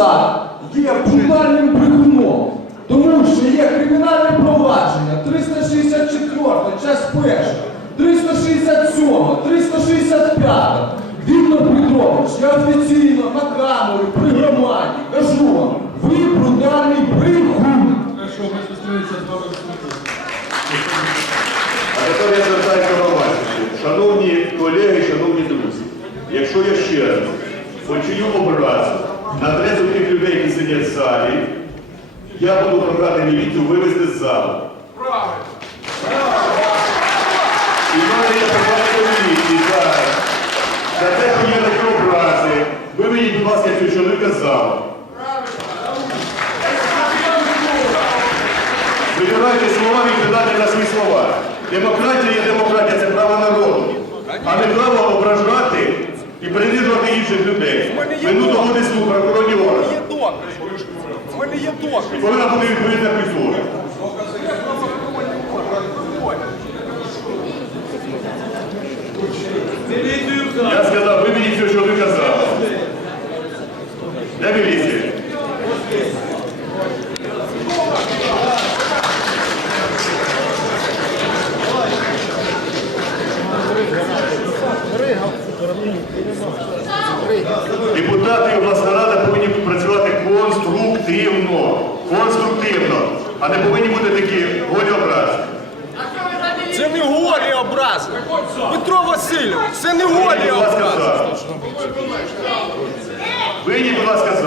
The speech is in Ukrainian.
посад є брутальним брехуном, тому що є кримінальне провадження 364, час перша, 367, 365. Віктор Петрович, я офіційно на камеру при громаді кажу вам, ви брутальний брехун. Хорошо, ми зустрінемося з вами в суді. А тепер я звертаюся до громадськості. Шановні колеги, шановні друзі, якщо я ще раз почую образу на адресу тих людей, які сидять в залі, я буду прохати міліцію вивезти з залу. І в мене є питання до міліції зараз. За те, що є такі образи, виведіть, будь ласка, цього чоловіка з залу. Вибирайте слова, відповідайте на свої слова. Демократія є демократія, це право народу. А не право і принижувати інших людей. Минуту доводить суд, прокурорні органи. У мене є доказ. І повинна бути відповідна культура. Я сказав, Депутати і обласна рада повинні працювати конструктивно, конструктивно, а не повинні бути такі голіобрази. Це не голі образи. Петро Васильович, це не голі образи. Вийдіть, будь ласка,